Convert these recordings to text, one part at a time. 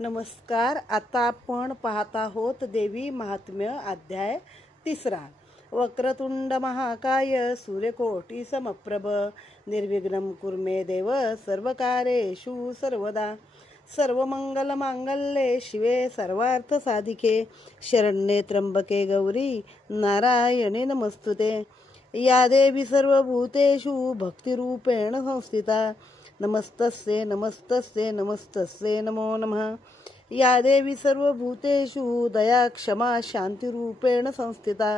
नमस्कार. आता आपण पाहत आहोत देवी महात्म्य अध्याय 3. वक्रतुंड महाकाय सूर्यकोटी समप्रभ निर्विघ्नं कुर्मे देव सर्वकार्येषु सर्वदा. सर्वमंगल मांगल्ये शिवे सर्वार्थ साधिके शरण्ये त्र्यंबके गौरी नारायणे नमस्तुते. या देवी सर्वभूतेषु भक्तिरूपेण संस्थिता नमस्तस्ये नमस्तस्ये नमस्तस्ये नमो नमः. या देवी सर्वभूतेषु दया क्षमा शांतिरूपेण संस्थिता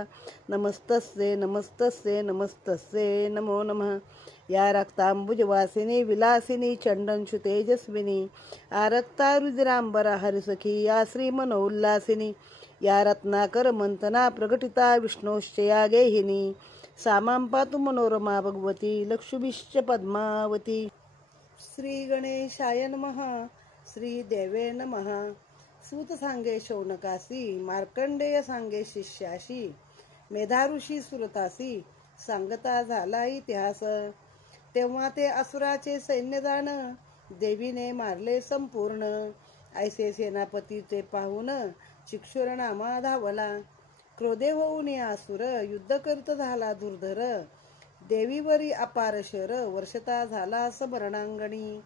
नमस्तस्ये नमस्तस्ये नमस्तस्ये नमो नमः. या रक्तांबुजवासिनी विलासिनी चंडंशु तेजस्विनी आरक्ता रुद्रांबरा हरिसखी या श्री मनोल्लासिनी या रत्नाकर मंतना प्रकटिता विष्णोश्चया गेहिनी सामां पातु मनोरमा भगवती लक्ष्मीश्च पद्मावती. श्री गणेशाय नमः. श्री देवे नमः. सूत सांगे शौनकासी मार्कंडेय सांगे शिष्याशी मेधाऋषी सुरतासी सांगता झाला इतिहास. तेव्हा ते असुराचे सैन्य जाण देवीने मारले संपूर्ण. ऐसे सेनापती ते पाहून चिक्षुर नामा धावला. क्रोधे होऊन असुर युद्ध करत झाला दुर्धर. देवीवरी अपार शर वर्षता झाला समरणांगणी.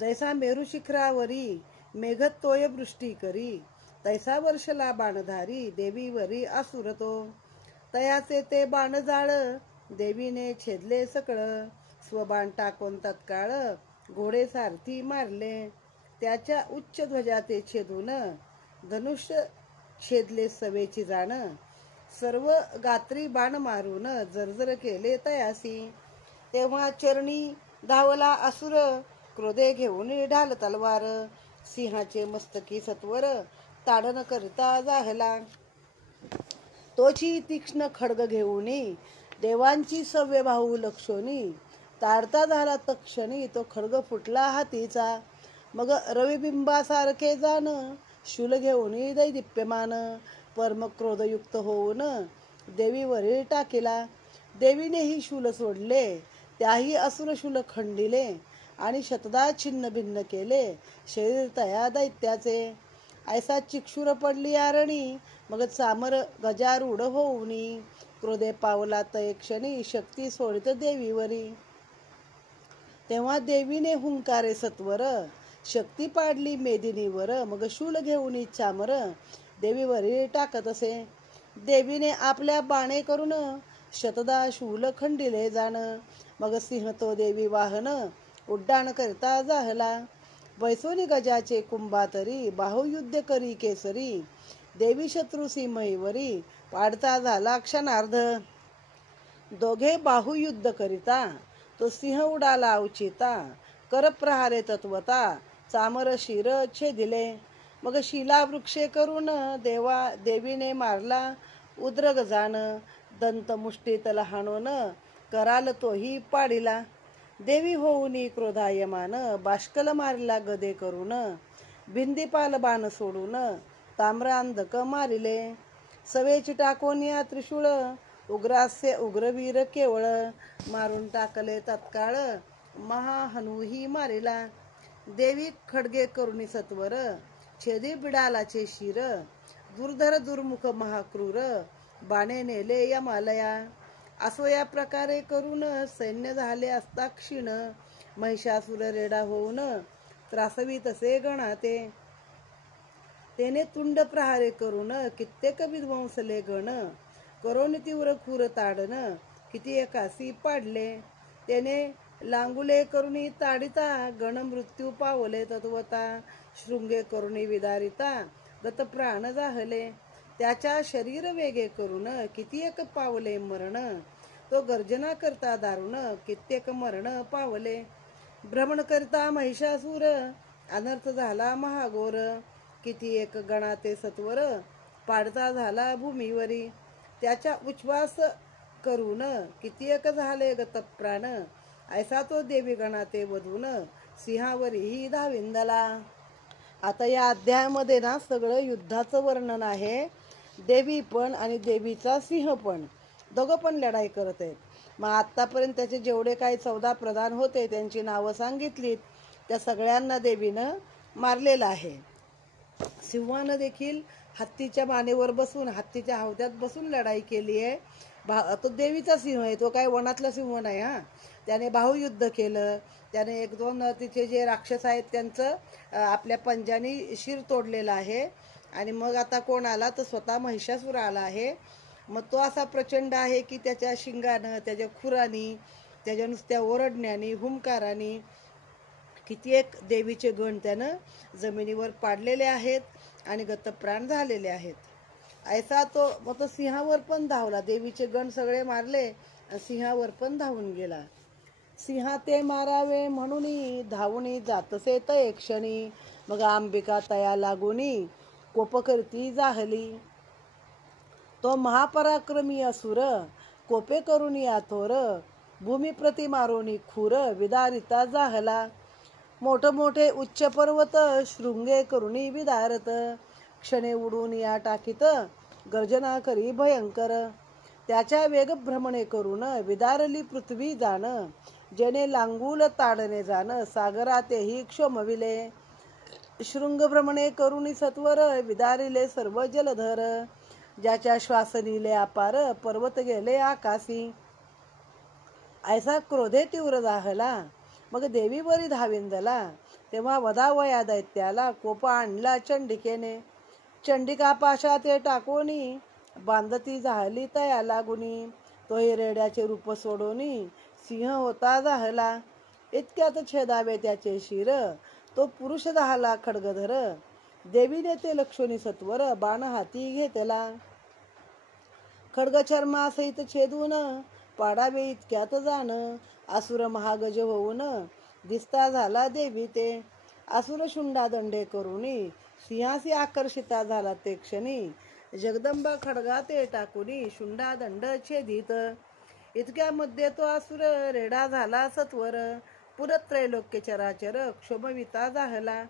जैसा मेरू शिखरावरी मेघतोय वृष्टी करी तैसा वर्षला बाणधारी देवीवरी असुर तो. तयाचे ते बाण जाळ देवीने छेदले सकळ. स्वबाण टाकून तत्काळ घोडे सारथी मारले. त्याच्या उच्च ध्वजाते छेदून धनुष्य छेदले सवेची जाण. सर्व गात्री बाण मारून जर्जर केले तयासी. तेव्हा चरणी धावला असुर क्रोधे घेऊन ढाल तलवार. सिंहाचे मस्तकी सत्वर ताडन करता जाहला. तोची तीक्ष्ण खड्ग घेऊन देवांची सव्य बाहू लक्षोनी ताडता झाला तक्षणी. तो खड्ग फुटला हातीचा. मग रविबिंबासारखे जाण शूल घेऊन दैदिप्यमान परम क्रोधयुक्त होऊन देवीवरील टाकिला. देवीनेही शूल सोडले. त्याही असुर शूल खंडिले आणि शतदा छिन्न भिन्न केले शरीर तया दैत्याचे. ऐसा चिक्षुर पडली आरणी मग चामर गजारूढ होऊनी. क्रोधे पावला तय क्षणी शक्ती सोडित देवीवरी. तेव्हा देवीने हुंकारे सत्वर शक्ती पाडली मेदिनीवर. मग शूल घेऊन चामर देवीवरी टाकत असे. देवीने आपल्या बाणे करून शतदा शूल खंडिले जाण. मग सिंह तो देवी वाहन उड्डाण करता जाहला. वैसोनी गजाचे कुंभातरी बाहुयुद्ध करी केसरी. देवी शत्रुसी महीवरी पाडता झाला क्षणार्ध. दोघे बाहुयुद्ध करिता तो सिंह उडाला अवचिता. कर प्रहारे तत्वता चामर शिर छेदिले. मग शिला वृक्षे करून देवीने मारला उद्रग जाण. दंत मुष्टीत लहाणून कराल तोही पाडिला. देवी होऊनी क्रोधायमान बाष्कल मारिला गदे करून. भिंदीपाल बाण सोडून ताम्रांधक मारिले. सवेची टाकून या त्रिशूळ उग्रास्य उग्रवीर केवळ. मारून टाकले तत्काळ महाहनुही मारिला. देवी खडगे करुणी सत्वर छेदी बिडालाचे शिर. दुर्धर दुर्मुख महाक्रूर बाणे नेले यमालया. असो या प्रकारे करून सैन्य झाले असता क्षीण. महिषासुर रेडा होऊन त्रासवी तसे गणाते. तेने तुंड प्रहारे करून कित्येक विध्वंसले गण. करोनी तीव्र खूर ताडन किती एकासी पाडले. त्याने लांगुले करुणी ताडिता गण मृत्यू पावले तत्वता. शृंगे करुणी विदारिता गत प्राण जाहले. त्याच्या शरीर वेगे करून कित्येक पावले मरण. तो गर्जना करता दारुण कित्येक मरण पावले. भ्रमण करता महिषासूर अनर्थ झाला महाघोर. किती एक गणाते सत्वर पाडता झाला भूमीवरी. त्याच्या उच्छ्वास करून कित्येक झाले गतप्राण. ऐसा तो देवी गणाते वधून सिंहावरीही धाविंदला. आता या अध्यायामध्ये ना सगळं युद्धाचं वर्णन आहे. देवी पण आणि देवीचा सिंह पण दोघं पण लढाई करत आहेत. मग आतापर्यंत त्याचे जेवढे काही 14 प्रधान होते त्यांची नावं सांगितलीत. त्या सगळ्यांना देवीनं मारलेला आहे. सिंहानं देखील हत्तीच्या मानेवर बसून, हत्तीच्या हौद्यात बसून लढाई केली आहे. तो देवीचा सिंह आहे, तो काय वनातला सिंह नाही. त्याने बाहुयुद्ध केलं. त्याने एक दोन तिचे जे राक्षस आहेत त्यांचं आपल्या पंजानी शिर तोडलेलं आहे. आणि मग आता कोण आला तर स्वतः महिषासुर आला आहे. मग तो असा प्रचंड आहे की त्याच्या शिंगानं, त्याच्या खुरानी, त्याच्या नुसत्या ओरडण्यानी, हुंकारानी किती एक देवीचे गण त्यानं जमिनीवर पाडलेले आहेत आणि गतप्राण झालेले आहेत. ऐसा तो मग तो सिंहावर पण धावला. देवीचे गण सगळे मारले आणि सिंहावर पण धावून गेला. सिंहा ते मारावे म्हणून धावूनी जातसे तय क्षणी. मग अंबिका तया लागुनी कोप करती जाहली. तो महापराक्रमी असुर कोपे करुनी आथोर. भूमी प्रति मारोनी खूर विदारिता जाहला. मोठमोठे उच्च पर्वत शृंगे करुणी विदारत. क्षणे उडून या टाकीत गर्जना करी भयंकर. त्याच्या वेग भ्रमणे करून विदारली पृथ्वी जाण. जेणे लांगूल ताडणे जाण सागरातेही क्षोमविले. शृंग भ्रमणे करुणी सत्वर विदारिले सर्व जलधर. ज्याच्या श्वास निले अपार पर्वत गेले आकाशी. ऐसा क्रोधे तीव्र जाहला. मग देवीवरी धाविंदला. तेव्हा वधावया दैत्याला कोप आणला चंडिकेने. चंडिका पाशात टाकोनी बांधती जाहली तया लागुनी. तोही रेड्याचे रूप सोडोनी सिंह होता जाहला. इतक्यात छेदावे त्याचे शिर तो पुरुष जाहला खड्गधर. देवीने ते लक्षणी सत्वर बाण हाती घेतला. खड्गचर्मा सहित छेदून पाडावे इतक्यात जाण. असुर महागज होऊन दिसता झाला देवी ते. असुर शुंडा दंडे करुनी सिंहासी आकर्षिता झाला ते क्षणी. जगदंबा खड्गा ते टाकुनी शुंडा दंड छेदित. इतक्यामध्ये तो असुर रेडा झाला सत्वर. पुरत त्रैलोक्य चराचर क्षोभविता जाहला.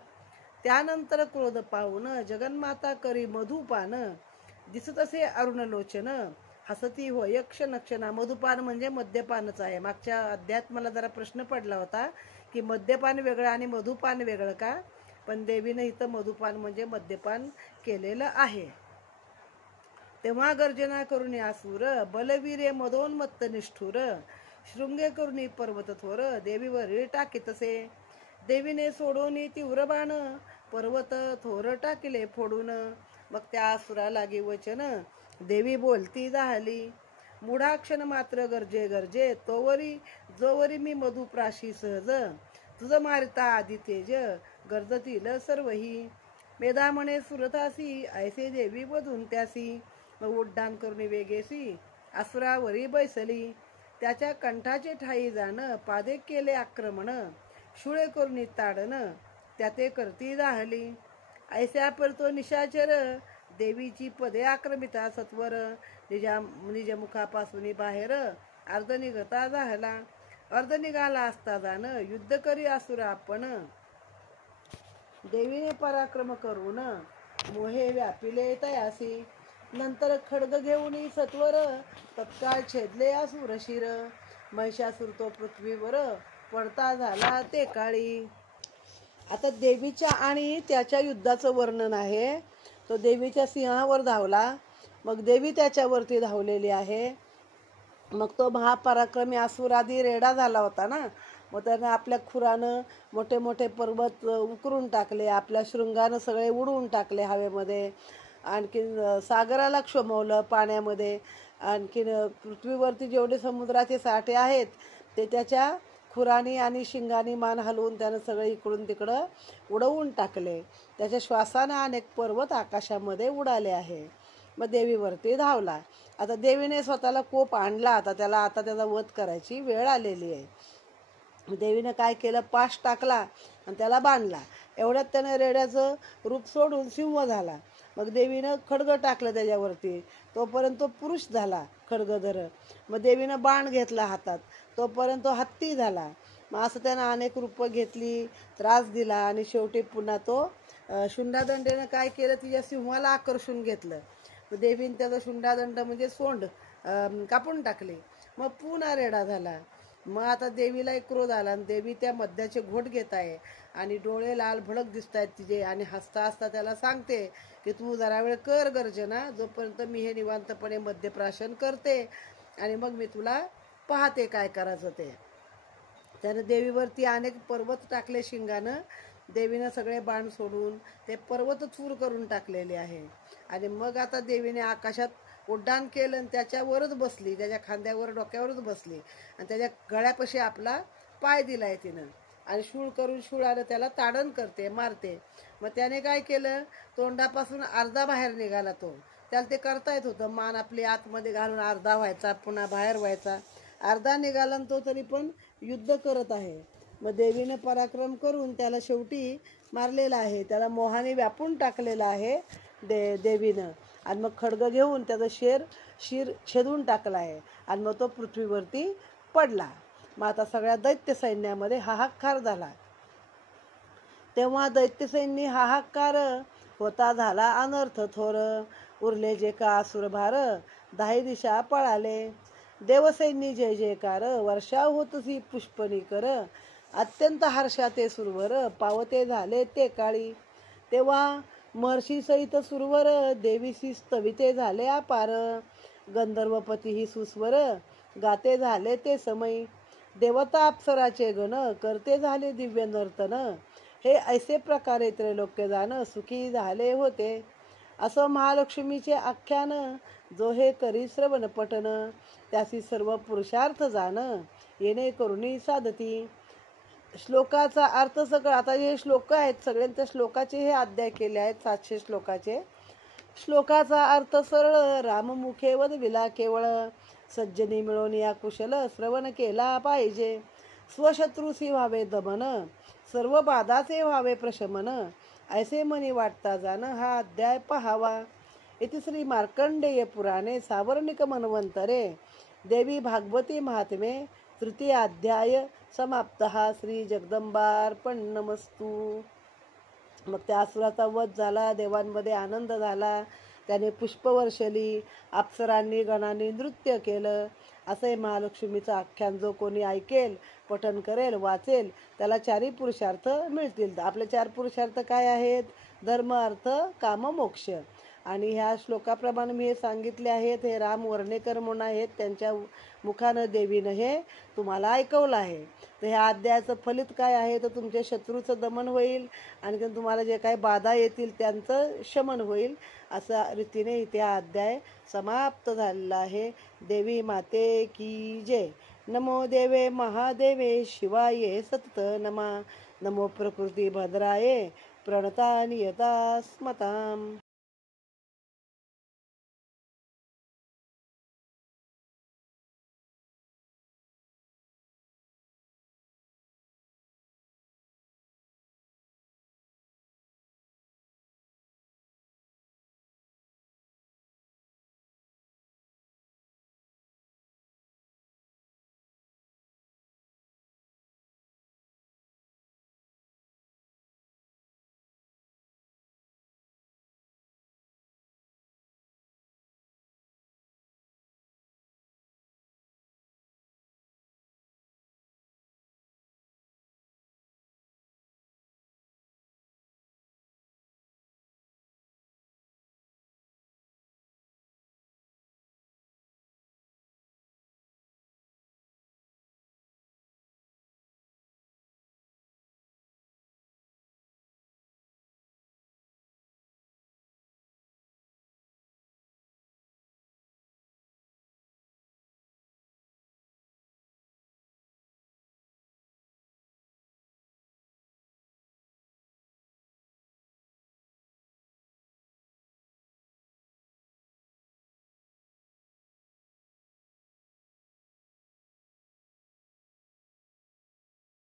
त्यानंतर क्रोध पाहून जगन्माता करी मधुपान. दिसत असे अरुणलोचन हसती होय क्षणक्षणा. मधुपान म्हणजे मद्यपानच आहे. मागच्या अध्यायात मला जरा प्रश्न पडला होता की मद्यपान वेगळं आणि मधुपान वेगळं का, पण देवीनं इथं मधुपान म्हणजे मद्यपान केलेलं आहे. तेव्हा गर्जना करुणी आसुर बलवीरे मदोन्मत्त निष्ठुर. शृंगे करुणी पर्वत थोर देवीवर टाकीतसे. देवीने सोडोनी तीव्र बाण पर्वत थोर टाकिले फोडून. मग त्या आसुरा लागे वचन देवी बोलती जाहली. मूढाक्षण मात्र गरजे गरजे तोवरी जोवरी मी मधुप्राशी सहज. तुझ मारिता आदि तेज गरजतील सर्वही. मेधा म्हणे सुरतासी ऐसे देवी वधून त्यासी. मग उड्डाण करून वेगेसी असुरावरी बैसली. त्याच्या कंठाचे ठाई जाण पादे केले आक्रमण. शुळे करून ताडन त्याते करती जाहली. ऐस्या परतो निशाचर देवीची पदे आक्रमिता सत्वर. निज मुखापासून बाहेर अर्ध निघता जाहला. अर्ध निघाला असता जाण युद्ध करी असुर आपण. देवीने पराक्रम करून मोहे व्यापिले तयासी. नंतर खड्ग घेऊन सत्वर तत्काळ छेदले असुर शिर. महिषासुर तो पृथ्वीवर पडता झाला ते काळी. आता देवीच्या आणि त्याच्या युद्धाचं वर्णन आहे. तो देवीच्या सिंहावर धावला. मग देवी त्याच्यावरती धावलेली आहे. मग तो महापराक्रमी असुर आधी रेडा झाला होता ना, मग त्यानं आपल्या खुरानं मोठे मोठे पर्वत उकरून टाकले. आपल्या शृंगानं सगळे उडवून टाकले हवेमध्ये. आणखीन सागराला क्षोभवलं पाण्यामध्ये. आणखीन पृथ्वीवरती जेवढे समुद्राचे साठे आहेत ते त्याच्या खुरानी आणि शिंगानी मान हलवून त्यानं सगळे इकडून तिकडं उडवून टाकले. त्याच्या श्वासानं अनेक पर्वत आकाशामध्ये उडाले आहे. मग देवीवरती धावला. आता देवीने स्वतःला कोप आणला. आता त्याचा वध करायची वेळ आलेली आहे. देवीनं काय केलं, पाश टाकला आणि त्याला बांधला. एवढ्यात त्यानं रेड्याचं रूप सोडून सिंह झाला. मग देवीनं खड्ग टाकलं त्याच्यावरती. तोपर्यंत तो पुरुष झाला खड्गधर. मग देवीनं बाण घेतला हातात. तोपर्यंत तो हत्ती झाला. मग असं त्यानं अनेक रूपं घेतली, त्रास दिला आणि शेवटी पुन्हा तो शुंडादंडेनं काय केलं, तिच्या सिंहाला आकर्षून घेतलं. मग देवीने त्याचा शुंडादंड म्हणजे सोंड कापून टाकले. मग पुन्हा रेडा झाला. मग आता देवीला एक क्रोध आला आणि देवी त्या मद्याचे घोट घेत आहे आणि डोळे लाल भडक दिसत आहेत तिचे आणि हसता हसता त्याला सांगते की तू जरा वेळ कर गर्जना, जोपर्यंत मी हे निवांतपणे मद्यप्राशन करते आणि मग मी तुला पाहते काय करायचं ते. त्यानं देवीवरती अनेक पर्वत टाकले शिंगानं. देवीनं सगळे बाण सोडून ते पर्वत चूर करून टाकलेले आहे. आणि मग आता देवीने आकाशात उड्डाण केलं आणि त्याच्यावरच बसली, त्याच्या खांद्यावर डोक्यावरच बसली आणि त्याच्या गळ्यापाशी आपला पाय दिलाय तिनं आणि शूळ करून शूळानं त्याला ताडण करते, मारते. मग त्याने काय केलं, तोंडापासून अर्धा बाहेर निघाला तो. त्याला ते करता येत होतं, मान आपली आतमध्ये घालून अर्धा व्हायचा, पुन्हा बाहेर व्हायचा. अर्धा निघाला आणि तो तरी पण युद्ध करत आहे. मग देवीनं पराक्रम करून त्याला शेवटी मारलेला आहे, त्याला मोहाने व्यापून टाकलेलं आहे देवीनं. आणि मग खड्ग घेऊन त्याचं शिर छेदून टाकला आहे आणि मग तो पृथ्वीवरती पडला. मग आता सगळ्या दैत्य सैन्यामध्ये हाहाकार झाला. तेव्हा दैत्य सैन्य हाहाकार होता झाला अनर्थ थोर, उरले जे का असुर भार, 10 दिशा पळाले. देवसैन्य जय जयकार, वर्षाव होतसी पुष्पनी कर, अत्यंत हर्षा ते सुरवर, पावते झाले ते काळी. तेव्हा महर्षी सहित सुरवर, देवीसी स्तविते झाले अपार, गंधर्वपती ही सुस्वर, गाते झाले ते समयी. देवता अप्सराचे गण, करते झाले दिव्य नर्तन, हे ऐसे प्रकारे त्रैलोक्य जाण, सुखी झाले होते. असं महालक्ष्मीचे आख्यान, जो हे करी श्रवण पठन, त्यासी सर्व पुरुषार्थ जाण, येणे करुणी साधती. श्लोकाचा अर्थ सगळं, आता हे श्लोक आहेत सगळ्यांच्या श्लोकाचे हे अध्याय केले आहेत 700 श्लोकाचे. श्लोकाचा अर्थ सरळ, राममुखे वदविला केवळ, सज्जनी मिळून या कुशल, श्रवण केला पाहिजे. स्वशत्रूसी व्हावे दमन, सर्व बाधाचे व्हावे प्रशमन, ऐसे मनी वाटता जाण, हा अध्याय पहावा. इति श्री मार्कंडेय पुराणे सावर्णिक मन्वंतरे देवी भागवती महात्मे तृतीय अध्याय समाप्तः. श्री जगदंबार्पणमस्तु. मग त्या असुराचा वध झाला, देवांमध्ये आनंद झाला, त्याने पुष्पवर्षली, अप्सरांनी गणांनी नृत्य केलं. असे महालक्ष्मीचं आख्यान जो कोणी ऐकेल, पठन करेल, वाचेल, त्याला 4 पुरुषार्थ मिळतील. आपले 4 पुरुषार्थ काय आहेत? धर्म, अर्थ, काम, मोक्ष. आणि ह्या श्लोकाप्रमाणे मी हे सांगितले आहेत. हे राम वर्णेकर म्हणून आहेत, त्यांच्या मुखानं देवीनं हे तुम्हाला ऐकवलं आहे. तर ह्या अध्यायाचं फलित काय आहे, तर तुमच्या शत्रूचं दमन होईल आणि तुम्हाला जे काही बाधा येतील त्यांचं शमन होईल. अशा रीतीने इथे हा अध्याय समाप्त झालेला आहे. देवी माते की जय. नमो देवे महादेवे शिवाय सतत नमा. नमो प्रकृती भद्राये प्रणता नियता स्मताम.